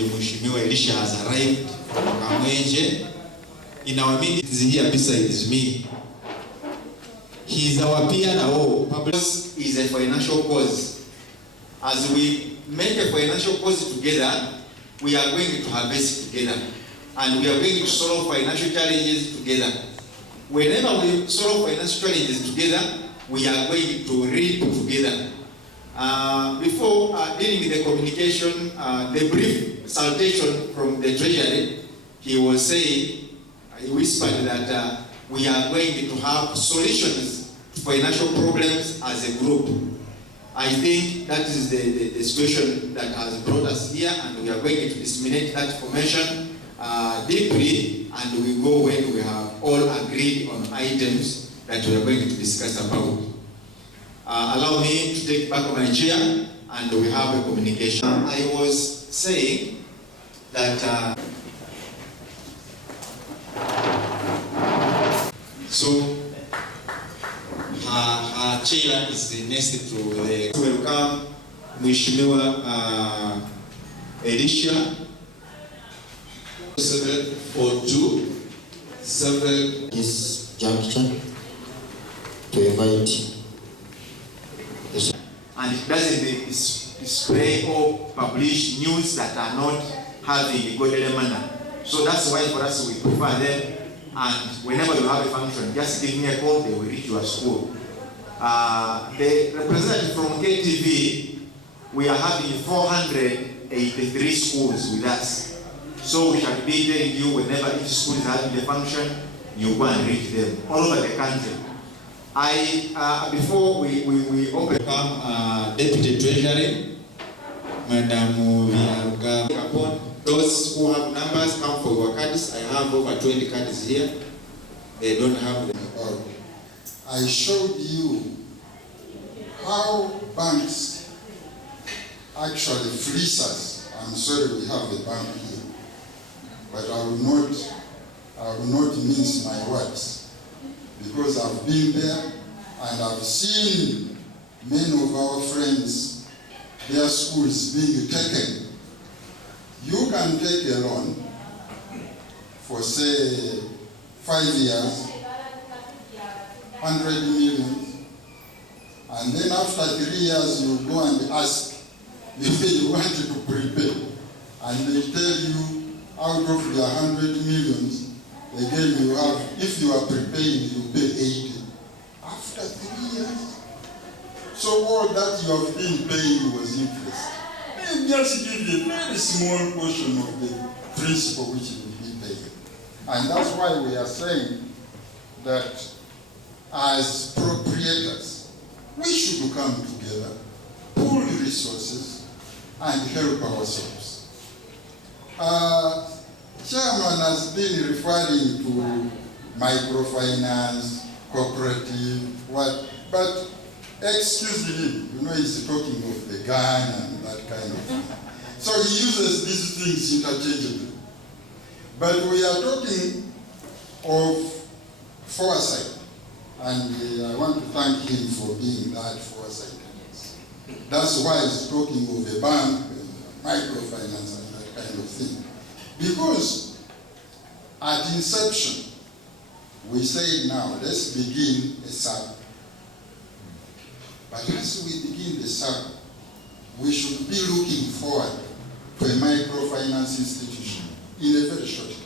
Mheshimiwa Elisha has arrived from Kamwenje. In our meeting, is here beside me. He is our peer now. Public is a financial cause. As we make a financial cause together, we are going to harvest together. And we are going to solve financial challenges together. Whenever we solve financial challenges together, we are going to reap together. Before dealing with the communication, the brief salutation from the Treasury, he was saying, he whispered that we are going to have solutions to financial problems as a group. I think that is the situation that has brought us here, and we are going to disseminate that information deeply, and we go when we have all agreed on items that we are going to discuss about. Allow me to take back my chair, and we have a communication. I was saying that so our chair is next to the welcome Mheshimiwa Elisha. 742 this juncture to invite. And it doesn't display or publish news that are not having a godly manner. So that's why for us we prefer them. And whenever you have a function, just give me a call, they will reach your school. The representative from KTV, we are having 483 schools with us. So we shall be telling you whenever each school is having a function, you go and reach them all over the country. Before we open, Deputy Treasury, Madam Viaruga. Those who have numbers come for your cards. I have over 20 cards here. They don't have them. I showed you how banks actually fleece us. I'm sorry we have a bank here, but I will not mince my words, because I've been there and I've seen many of our friends, their schools being taken. You can take a loan for say 5 years, 100 million, and then after 3 years you go and ask if you wanted to prepay, and they tell you out of the 100 millions, again you have, if you are prepaying, you pay 80 after 3 years. So all that you have been paying was interest. And just give you a very small portion of the principal which you will be paying. And that's why we are saying that as proprietors, we should come together, pool resources, and help ourselves. Chairman has been referring to microfinance, cooperative, but excuse him, he's talking of the gun and that kind of thing. So he uses these things interchangeably. But we are talking of foresight, and I want to thank him for being that foresight. That's why he's talking of a bank, microfinance, and that kind of thing. Because at inception, we said now, let's begin a circle. But as we begin the circle, we should be looking forward to a microfinance institution in a very short time.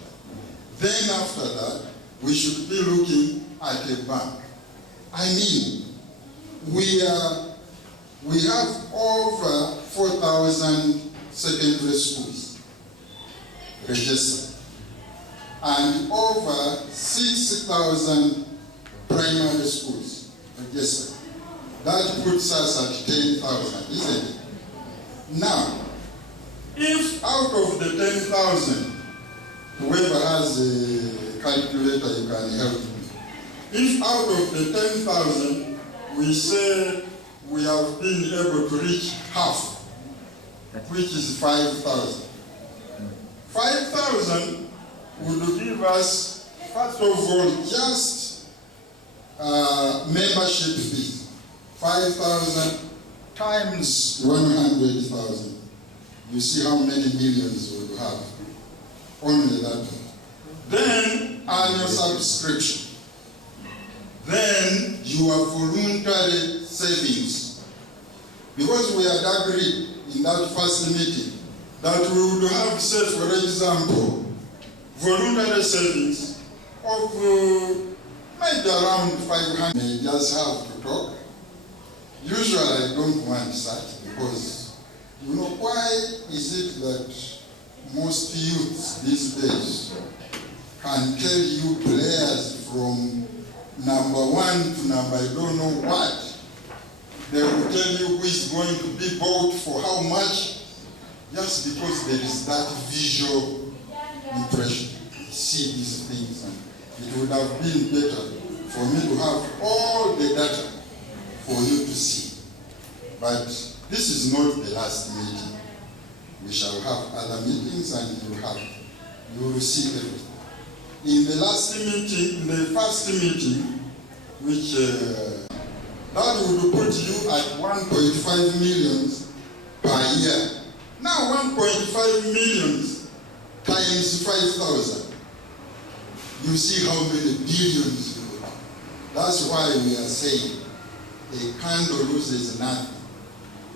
Then after that, we should be looking at a bank. I mean, we have over 4,000 secondary schools registered and over 6,000 primary schools registered. That puts us at 10,000, isn't it? Now, if out of the 10,000, whoever has a calculator, you can help me. If out of the 10,000, we say we have been able to reach half, which is 5,000. 5,000 would give us, first of all, just membership fees. 5,000 times 100,000. You see how many millions Only that one. Then annual subscription. Then your voluntary savings. Because we had agreed in that first meeting that we would have, say, for example, voluntary savings of maybe around 500. May just have to talk. Usually I don't want that because, you know, why is it that most youths these days can tell you players from number 1 to number I don't know what. They will tell you who is going to be bought for how much, just because there is that visual impression. See these things, and it would have been better for me to have all the data for you to see. But this is not the last meeting. We shall have other meetings, and you will see everything. In the last meeting, in the first meeting, which that would put you at 1.5 million per year. Now 1.5 million times 5,000. You see how many billions you have. That's why we are saying a candle loses nothing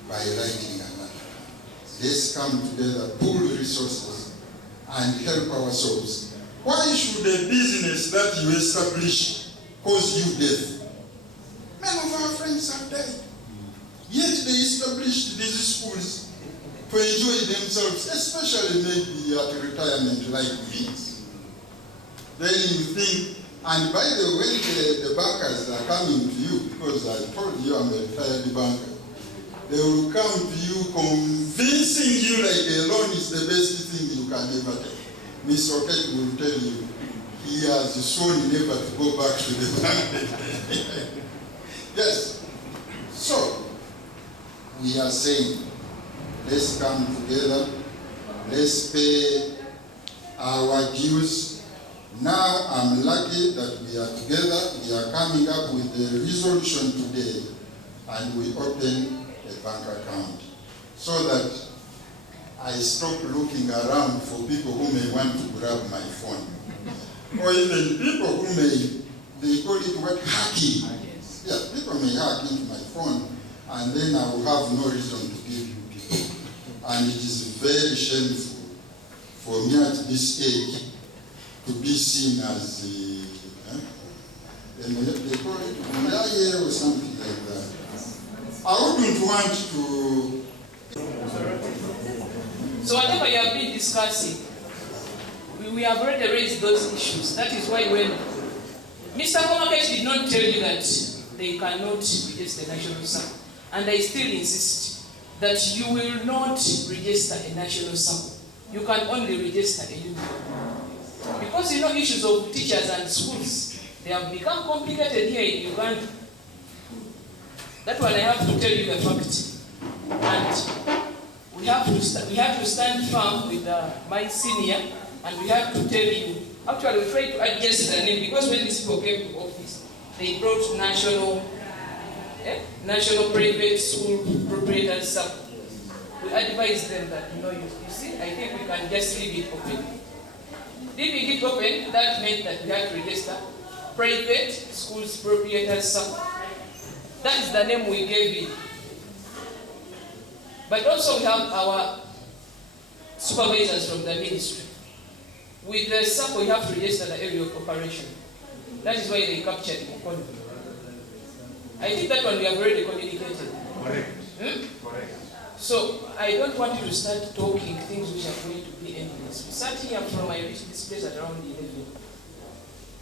by lighting another. Let's come together, pool resources, and help ourselves. Why should a business that you establish cause you death? Many of our friends have died. Yet they established these schools to enjoy themselves, especially maybe at retirement like me. Then you think, and by the way, the bankers are coming to you, because I told you I'm a retired banker. They will come to you convincing you like a loan is the best thing you can ever take. Mr. Okwegata will tell you he has sworn never to go back to the bank. Yes. So, we are saying, let's come together, let's pay our dues. Now, I'm lucky that we are together, we are coming up with the resolution today, and we open a bank account, so that I stop looking around for people who may want to grab my phone. Or even people who they call it what, hacking. Yeah, people may hack into my phone, and then I will have no reason to give you people. And it is very shameful for me at this age to be seen as they call it or something like that. I wouldn't want to. So whatever you have been discussing, we have already raised those issues. That is why when Mr. Komakech did not tell you that they cannot register the national sample, and I still insist that you will not register a national sample. You can only register a union. Because you know issues of teachers and schools, they have become complicated here in Uganda. That one I have to tell you the fact. And we have to stand firm with my senior, and we have to tell you. Actually, we tried to adjust the name, because when these people came to office, they brought national private school proprietors. We advised them that, you see, I think we can just leave it open. Leaving it open, that meant that we had to register private schools proprietors. That is the name we gave it. But also we have our supervisors from the ministry. With the SAP, we have to register the area of operation. That is why they captured Mukono. I think that one we have already communicated. Correct. Correct. So I don't want you to start talking things which are going to be endless. We sat here from I reached this place at around 11.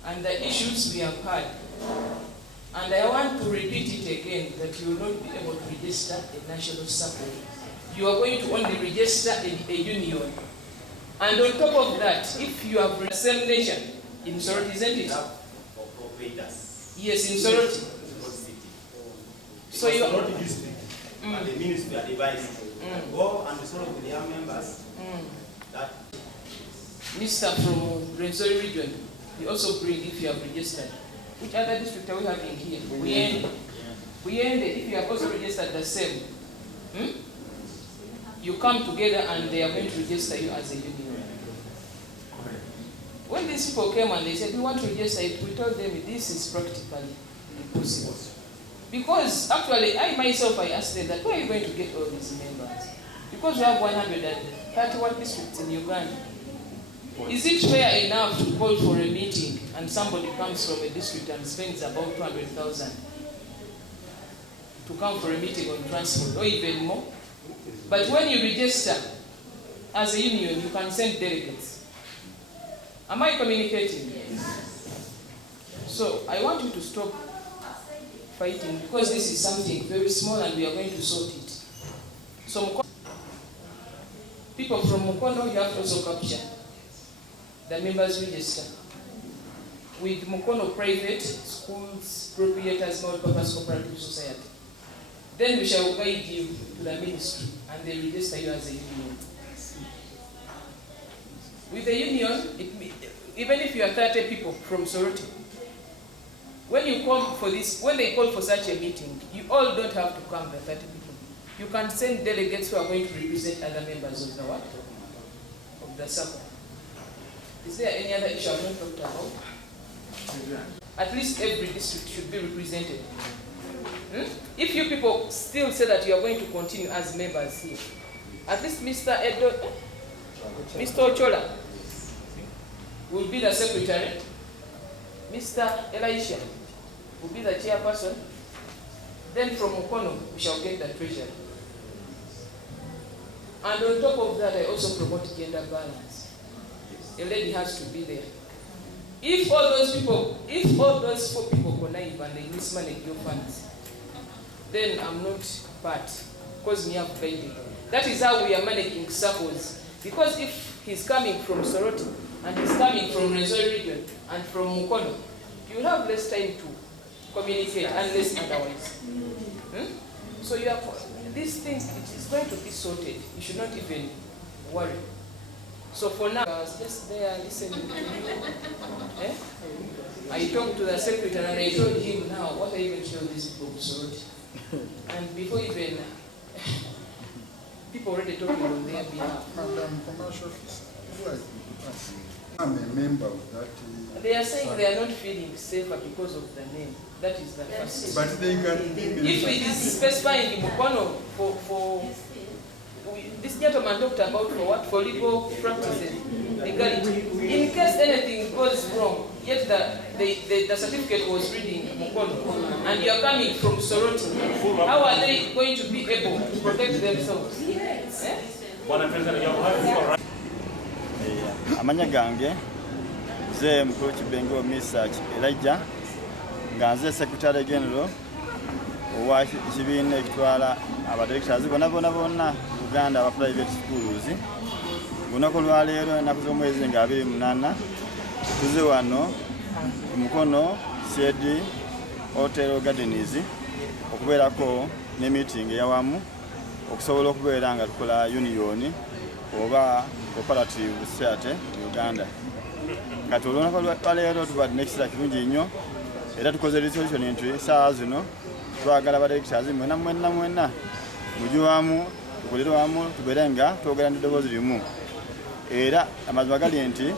And the issues we have had. And I want to repeat it again, that you will not be able to register a national sample. You are going to only register a union. And on top of that, if you have the same nation, in Soroti, isn't it? Yes, in Soroti. So you are not district. And the ministry advised go and sort with their members. That Minister from Renzori region, we also bring if you have registered. Which other district are we having here? We end it. If you have also registered the same, you come together and they are going to register you as a union. When these people came and they said, we want to register it, we told them this is practically impossible. Because actually, I myself, I asked them that, where are you going to get all these members? Because we have 131 districts in Uganda. Is it fair enough to call for a meeting and somebody comes from a district and spends about 200,000 to come for a meeting on transport, or even more? But when you register as a union, you can send delegates. Am I communicating? Yes. So I want you to stop fighting, because this is something very small and we are going to sort it. So people from Mukono, you have to also capture the members register. With Mukono private schools, proprietors, multi-purpose cooperative society. Then we shall guide you to the ministry and they register you as a union. With the union, even if you are 30 people from Soroti, when you come for this, when they call for such a meeting, you all don't have to come, the 30 people. You can send delegates who are going to represent other members of the what? Of the circle. Is there any other issue I've not talked about? At least every district should be represented. If you people still say that you are going to continue as members here, at least Mr. Ochola will be the secretary. Mr. Elisha will be the chairperson. Then from Mukono, we shall get the treasurer. And on top of that, I also promote gender balance. A lady has to be there. If all those 4 people connive and they mismanage your funds, then I'm not part, because we have guided. That is how we are managing circles. Because if he's coming from Soroti, and he's coming from Resort region, and from Mukono, you will have less time to communicate unless otherwise. So you have, this thing, it is going to be sorted. You should not even worry. So for now, I was just there listening to you. I talked to the secretary and I told him now, what I even show these people Soroti. And before even, people already talking on their behalf. Madam Commercial Officer, I'm a member of that. They are saying they are not feeling safer because of the name. That is the first. But they can. If it is specifying Mukono for this gentleman talked about for what? For legal practices, legality. In case anything goes wrong, yet the certificate was reading Mukono, and you are coming from Soroti, how are they going to be able to protect themselves? Amanya gange ze mkuru kibengo research Elijah nganze secretary general wa kibiina ekitwala abadirectors bonna Uganda aba private schools. Olunaku lwaleero ennaku z'omwezi nga 28 tuze wano Mukono Shedi Hotel Gardens okubeerako ne meeting eyawamu okusobola okubeera nga tukola union oba cooperative society Uganda. Kati olunaku lwaleero tubadde n'ekiseera kirungi nnyo era tukoze resolution nti saa zino twagala abadirectors mwenna mujje wamu tukolere wamu tubeere nga twogera n'eddoboozi limu. Era amazima gali nti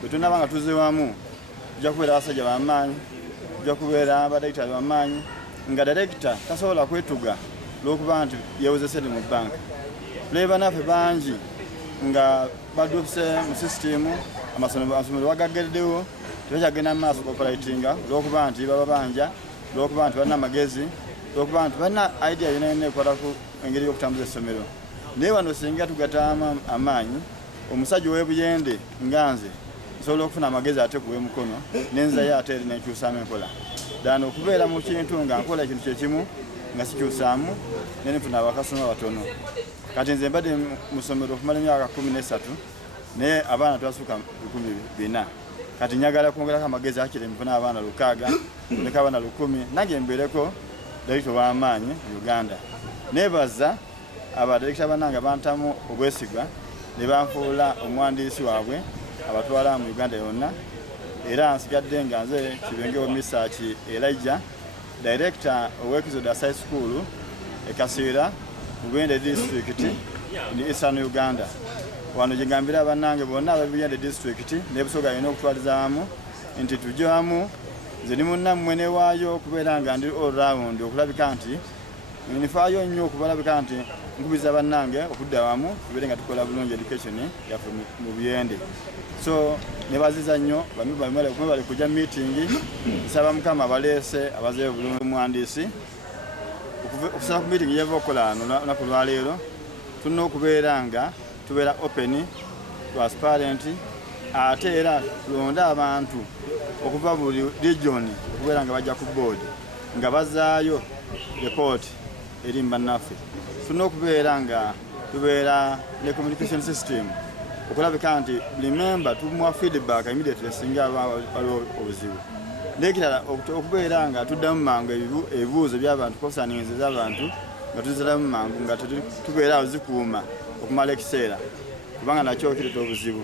bwe tunaba nga tuzze wamu tujja kubeera abasajja b'amaanyi, tujja kubeera abadirectors b'amaanyi nga director tasobola kwetuga lw'okuba nti yeewozesede mu banka. Tuleba naffe bangi nga baduse mu system amasomero wagageddewo tebakyagenda mu maaso cooperatinga lw'okuba nti baba banja, lw'okuba nti balina amagezi, lw'okuba nti balina idea yonna ekwata ku engeri y'okutambuza essomero. Naye wano singa tugatama amaanyi, omusajja ow'ebuyende nga nze nsobola okufuna amagezi ate ku w'Emukono n'enzayo ate eri n'enkyusaamu enkola. Dano okubeera mu kintu nga nkola ekintu kyekimu nga sikyusaamu ne nfuna abakasoma batono. Kati nze mbadde mu ssomero okumala emyaka 13 naye abaana twasukka 400. Kati njagala kwongerako amagezi akiri nfuna abaana 600, ndeka abaana 10, nange mbeereko director w'amaanyi Uganda. Nebaza abadirector bannange bantamu obwesigwa ne banfuula omwandiisi waabwe abatwala mu Uganda yonna. Era nsigadde nga nze kibengewo research Elijah, director ow'Exodus High School Ekasiira mu Bwende district in Eastern Uganda. wano jingambira bannange bonna ababiyande disitulikiti n'ebusoga alina okutwalizaamu nti tujyamu nze ndi munnammwe newaayo okubeera nga ndi all round okulabika nti nifaayo nnyo okubalabika nti nkubiza bannange okudda wamu tubeere nga tukola bulungi education yaffe mu buyende. So nebaziza nnyo bali kujja meeting nsaba mukama baleese abazeeyo bulungi omuwandiisi okusaba ku meeting yeva okukola lunaku lwaleero tulina okubeera nga tubeera open transparent ate era tulonda abantu okuva buli region okubeera nga bajja ku board nga bazaayo report eri bannaffe. Tulina okubeera nga tubeera ne communication system okulabika nti buli member tumuwa feedback immediately singa waliwo obuzibu. Nekirala okubeera nga tuddamu mangu ebibuuzo by'abantu concerning z'abantu nga tuziramu mangu nga tubeera awo zikuuma okumala ekiseera kubanga nakyo kireta obuzibu.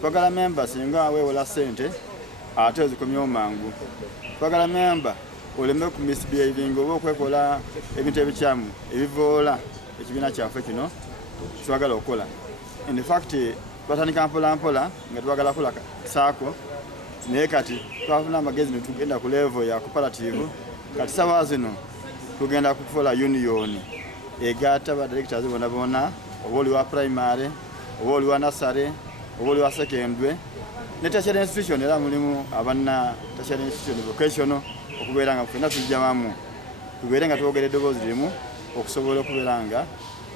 Twagala member singa weewola ssente ate ozikomyewo mangu. Twagala member oleme ku misbehaving oba okwekola ebintu ebikyamu ebivoola ekibiina kyaffe kino twagala okukola. In fact twatandika mpolampola nga twagala kola saako naye kati twafuna amagezi ne tugenda ku level ya cooperative. Kati sawa zino tugenda kukola union egatta ba directors bonna bonna oba oli wa primary oba oli wa nursery oba oli wa secondary ne tertiary institution era mulimu abanna tertiary institution vocational okubeera nga ffenna tujja wamu tubeere nga twogera eddoboozi limu okusobola okubeera nga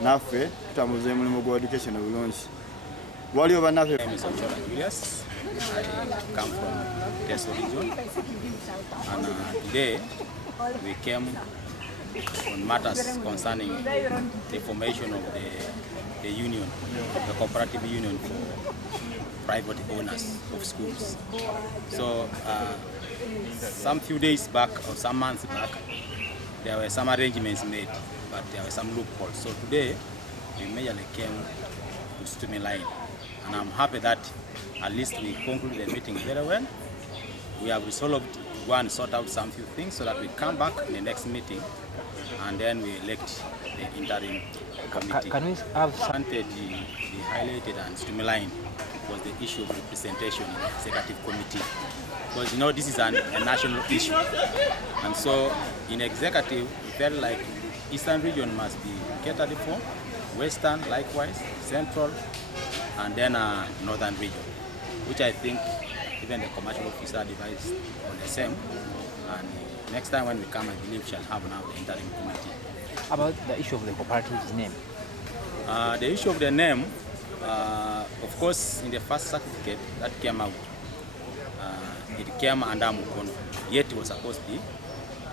naffe tutambuza omulimu gwa education obulungi. Waliwo bannaffe I come from Teso region, and today we came on matters concerning the formation of the union, the cooperative union for private owners of schools. So some few days back or some months back, there were some arrangements made, but there were some loopholes. So today we majorly came to streamline, and I'm happy that at least we concluded the meeting very well. We have resolved to go and sort out some few things so that we come back in the next meeting and then we elect the interim committee. Can we have something the highlighted and streamlined was the issue of representation in the executive committee. Because you know this is a national issue. And so in executive, we felt like Eastern region must be catered for, Western likewise, Central, and then Northern region, which I think even the commercial officer advised on the same. And next time when we come, I believe we shall have now the interim committee. About the issue of the cooperative's name? The issue of the name, of course, in the first certificate that came out, it came under Mukono. Yet it was supposed to be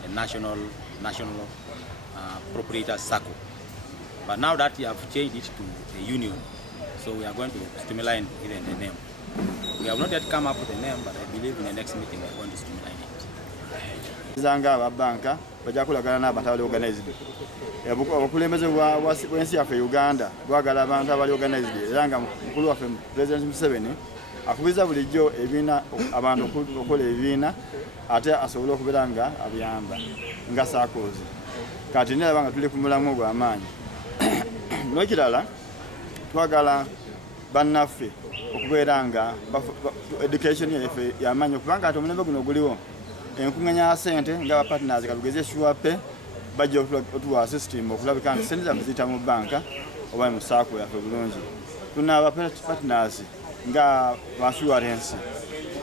a national proprietors circle. But now that you have changed it to a union, so we are going to streamline even the name. We have not yet come up with a name, but I believe in the next meeting we are going to streamline it. Zanga ababanka bajja kulagana n'abatawali organized. Obukulembeze bw'ensi yaffe Uganda bwagala abantu abali organized era nga mukulu waffe President Museveni akubiza bulijjo ebiina abantu okukola ebiina ate asobole okubeera nga abiyamba nga saakozi. Kati niraba nga tuli ku mulamu gw'amaanyi. N'ekirala twagala bannaffe okubeera nga education yaffe y'amaanyi okubanga ate omulembe guno guliwo enkuŋŋaanya ya ssente nga bapartners kalugeze shuwape bajja otuwa system okulabika nti ssente zaffe ziyita mu banka oba mu saako yaffe bulungi. Tuna bapartners nga bassurance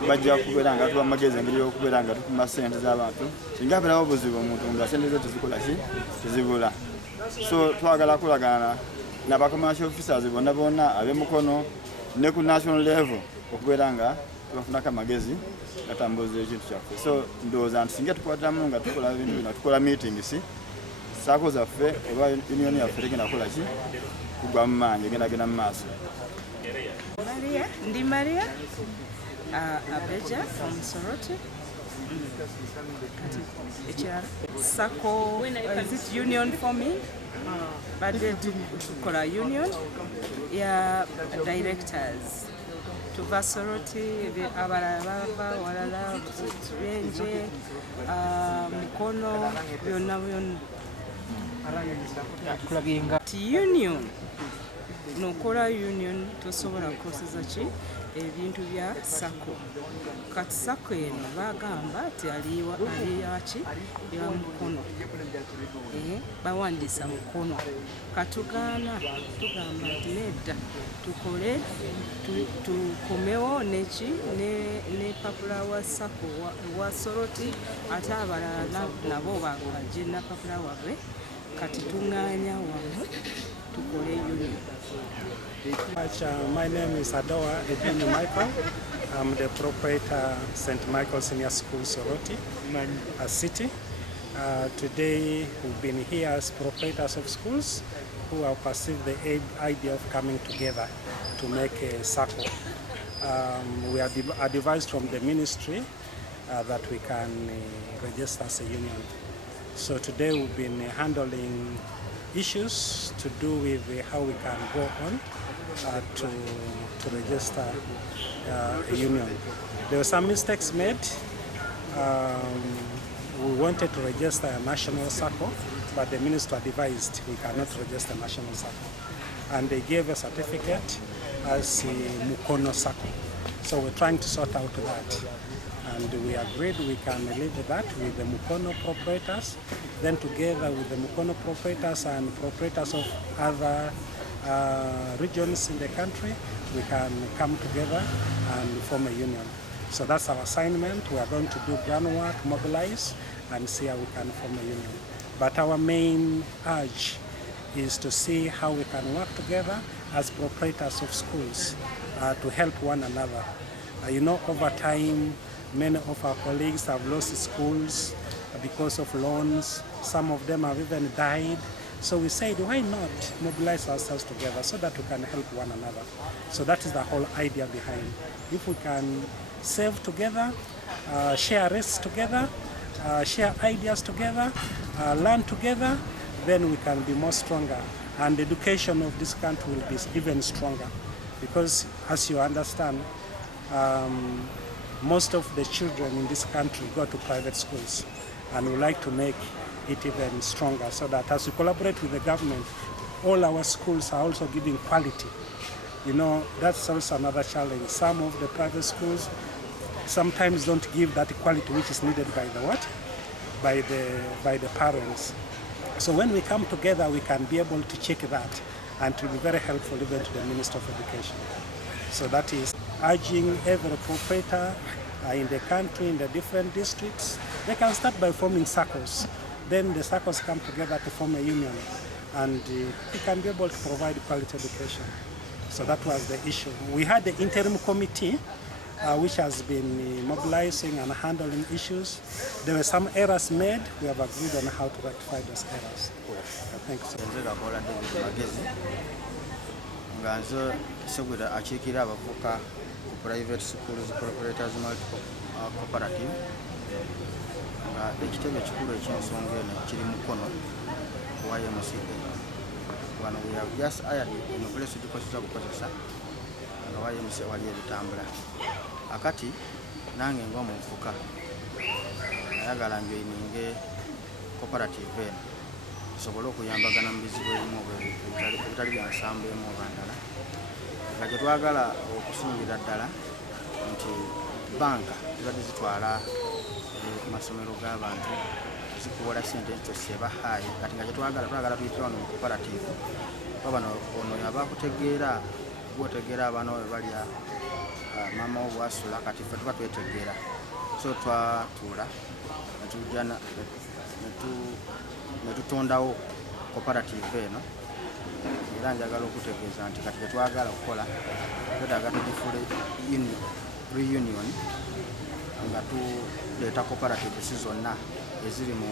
bajja kubeera nga tuwa amagezi engeri y'okubeera nga tukuma ssente z'abantu singa abeerawo obuzibu omuntu nga ssente ze tezikola ki tezibula. So twagala kulagana n'aba commercial officers bonna ab'Emukono ne ku national level okubeera nga tubafunako amagezi gatambuza ekintu kyaffe. So ndowooza nti singa tukwatiramu nga tukola ebintu bino tukola meetings saako zaffe oba union yaffe tegenda kukola ki kugwa mu maanyi egenda mu maaso. Ndi Maria Abeja from Soroti. Sako is it union for me? But to call a union, yeah, directors. To Soroti, Abarababa, Walala, Benje, Mukono, Yonavion. Union. nokola union tosobola kukozesa ki ebintu bya sako kati sako eno bagamba ti aliyaki ya Mukono bawandisa Mukono katugana tugamba nti nedda tukole tukomewo neki ne papula wa sako wa soroti ate abalala nabo bakaje na papula wabwe kati tunganya wamu tukole union. My name is Adoa Edwin Michael. I'm the proprietor St. Michael Senior School, Soroti, City. Today we've been here as proprietors of schools who have perceived the idea of coming together to make a circle. We are advised from the ministry that we can register as a union. So today we've been handling issues to do with how we can go on to register a union. There were some mistakes made. We wanted to register a national circle, but the minister advised we cannot register a national circle. And they gave a certificate as a Mukono circle. So we're trying to sort out that. And we agreed we can live with that with the Mukono proprietors. Then together with the Mukono proprietors and proprietors of other regions in the country, we can come together and form a union. So that's our assignment. We are going to do groundwork, mobilize, and see how we can form a union. But our main urge is to see how we can work together as proprietors of schools to help one another. You know, over time, many of our colleagues have lost schools because of loans. Some of them have even died. So we said, why not mobilize ourselves together so that we can help one another? So that is the whole idea behind. If we can save together, share risks together, share ideas together, learn together, then we can be more stronger. And the education of this country will be even stronger. Because as you understand, most of the children in this country go to private schools, and we like to make it even stronger so that as we collaborate with the government, all our schools are also giving quality. You know, that's also another challenge. Some of the private schools sometimes don't give that quality which is needed by the what? By the parents. So when we come together, we can be able to check that, and it will be very helpful even to the Minister of Education. So that is urging every proprietor in the country, in the different districts, they can start by forming circles. Then the circles come together to form a union, and we can be able to provide quality education. So that was the issue. We had the interim committee, which has been mobilizing and handling issues. There were some errors made. We have agreed on how to rectify those errors. Thank you so much. Private schools, proprietors, cooperative. Ekitebe ekikulu eky'ensonga eno kiri Mukono wa MCA. Bano we have just hired in place tukozesa bukozesa nga wa MCA wali ebitambula. Akati nange ng'omuvubuka ayagala njoyininge cooperative eno tusobole okuyambagana mu bizibu ebimu ebitali bya nsambu emu oba ndala. Nga gye twagala okusingira ddala nti banka zibadde zitwala amasomero g'abantu zikuwola ssente zebahaye kati nga gye twagala tuyitira wano mu cooperative bano ono yabakutegeera gwotegeera abaana bwe balya maama wo bwasula kati ffe tuba twetegeera so twatuula ne tutondawo cooperative eno era njagala okutegeeza nti kati twagala okukola twetaaga tugifuule reunion nga tuleeta cooperatives zonna eziri mu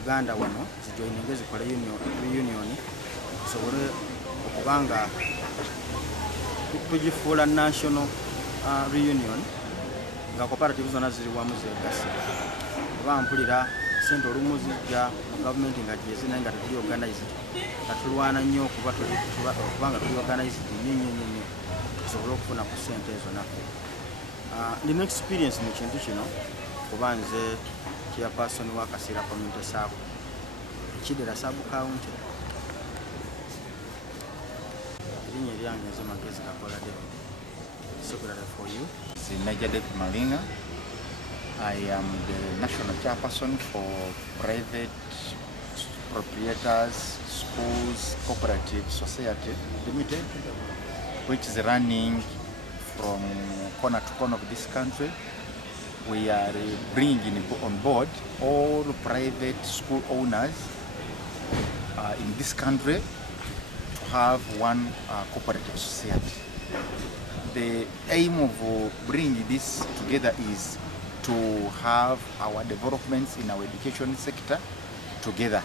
Uganda wano zijoyininge zikole reunion tusobole okuba nga tugifuula national reunion nga cooperative zonna ziri wamu zegasi oba mpulira sente olumu zijja mu gavumenti nga gyezinaye nga tetuli organized nga tulwana nnyo kubanga tuli organized nnyo tusobole okufuna ku sente ezo naffe. Ndina experience mu kintu kino kuba nze chairperson wa Kasira community sub Kidera sub county Secretary for you. This is Major David Malinga. I am the national chairperson for private proprietors, schools, cooperative society limited, which is running from corner to corner of this country. We are bringing on board all private school owners in this country to have one cooperative society. The aim of bringing this together is to have our developments in our education sector together.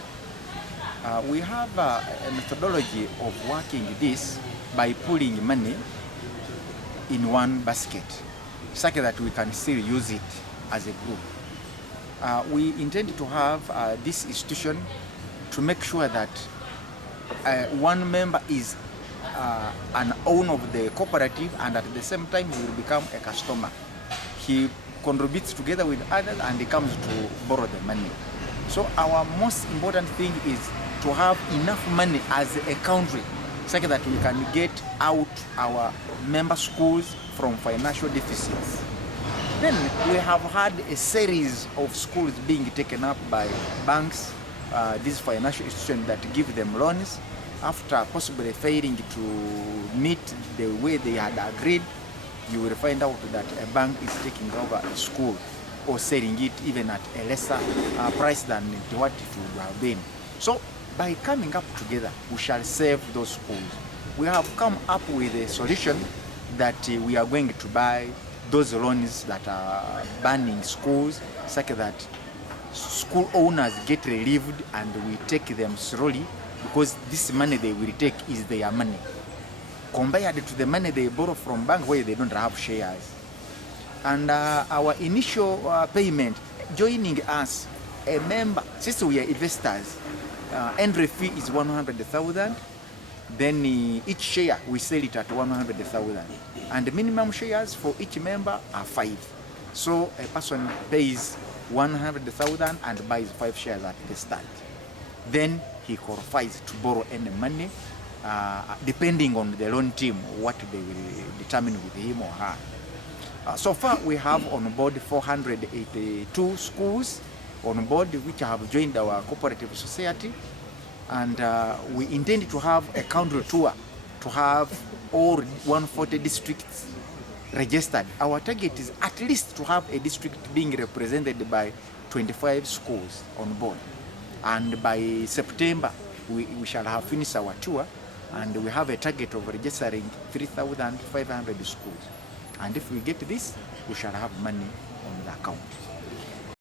We have a methodology of working this by pulling money in one basket, such that we can still use it as a group. We intend to have this institution to make sure that one member is an owner of the cooperative, and at the same time he will become a customer. He contributes together with others and he comes to borrow the money. So our most important thing is to have enough money as a country such that we can get out our member schools from financial deficits. Then we have had a series of schools being taken up by banks, these financial institutions that give them loans. After possibly failing to meet the way they had agreed, you will find out that a bank is taking over a school or selling it even at a lesser price than what it would have been. So by coming up together, we shall save those schools. We have come up with a solution that we are going to buy those loans that are banning schools, such that school owners get relieved and we take them slowly, because this money they will take is their money, compared to the money they borrow from bank where they don't have shares. And our initial payment, joining us, a member, since we are investors, entry fee is 100,000. Then each share we sell it at 100,000, and the minimum shares for each member are 5. So a person pays 100,000 and buys 5 shares at the start. Then he qualifies to borrow any money, depending on the loan team, what they will determine with him or her. So far we have on board 482 schools on board which have joined our cooperative society, and we intend to have a country tour to have all 140 districts registered. Our target is at least to have a district being represented by 25 schools on board. And by September, we shall have finished our tour, and we have a target of registering 3,500 schools. And if we get this, we shall have money on the account.